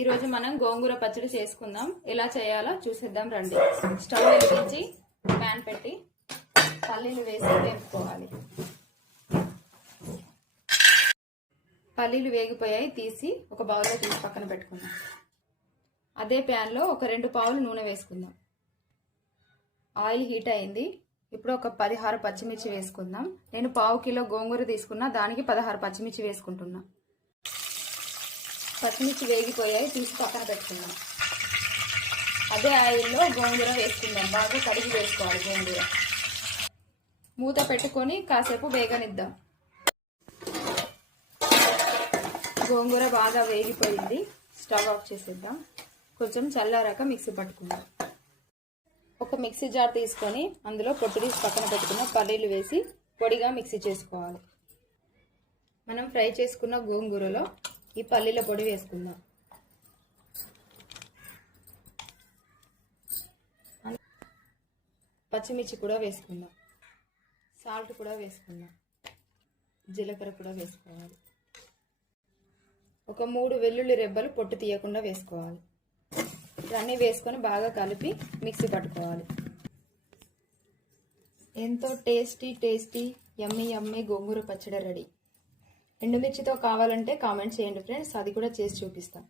ఈరోజు మనం గోంగూర పచ్చడి చేసుకుందాం. ఎలా చేయాలో చూసేద్దాం రండి. స్టవ్ వెలిగించి ప్యాన్ పెట్టి పల్లీలు వేసి వేపుకోవాలి. పల్లీలు వేగిపోయాయి, తీసి ఒక బౌల్లో తీసి పక్కన పెట్టుకుందాం. అదే ప్యాన్లో ఒక 2 పావులు నూనె వేసుకుందాం. ఆయిల్ హీట్ అయింది. ఇప్పుడు ఒక 16 పచ్చిమిర్చి వేసుకుందాం. నేను 1/2 కిలో గోంగూర తీసుకున్నా, దానికి 16 పచ్చిమిర్చి వేసుకుంటున్నా. పచ్చిమిర్చి వేగిపోయాయి, తీసి పక్కన పెట్టుకుందాం. అదే ఆయిల్లో గోంగూర వేసుకుందాం. బాగా కడిగి వేసుకోవాలి గోంగూర. మూత పెట్టుకొని కాసేపు వేగనిద్దాం. గోంగూర బాగా వేగిపోయింది, స్టవ్ ఆఫ్ చేసేద్దాం. కొంచెం చల్లారాక మిక్సీ పట్టుకుందాం. ఒక మిక్సీ జార్ తీసుకొని అందులో పొట్టు తీసి పక్కన పెట్టుకున్న పల్లీలు వేసి పొడిగా మిక్సీ చేసుకోవాలి. మనం ఫ్రై చేసుకున్న గోంగూరలో ఈ పల్లీల పొడి వేసుకుందాం. పచ్చిమిర్చి కూడా వేసుకుందాం. సాల్ట్ కూడా వేసుకుందాం. జీలకర్ర కూడా వేసుకోవాలి. ఒక 3 వెల్లుల్లి రెబ్బలు పొట్టు తీయకుండా వేసుకోవాలి. ఇవన్నీ వేసుకొని బాగా కలిపి మిక్సీ పట్టుకోవాలి. ఎంతో టేస్టీ యమ్మీ గోంగూర పచ్చడి రెడీ. ఎండుమిర్చితో కావాలంటే కామెంట్ చేయండి ఫ్రెండ్స్, అది కూడా చేసి చూపిస్తాను.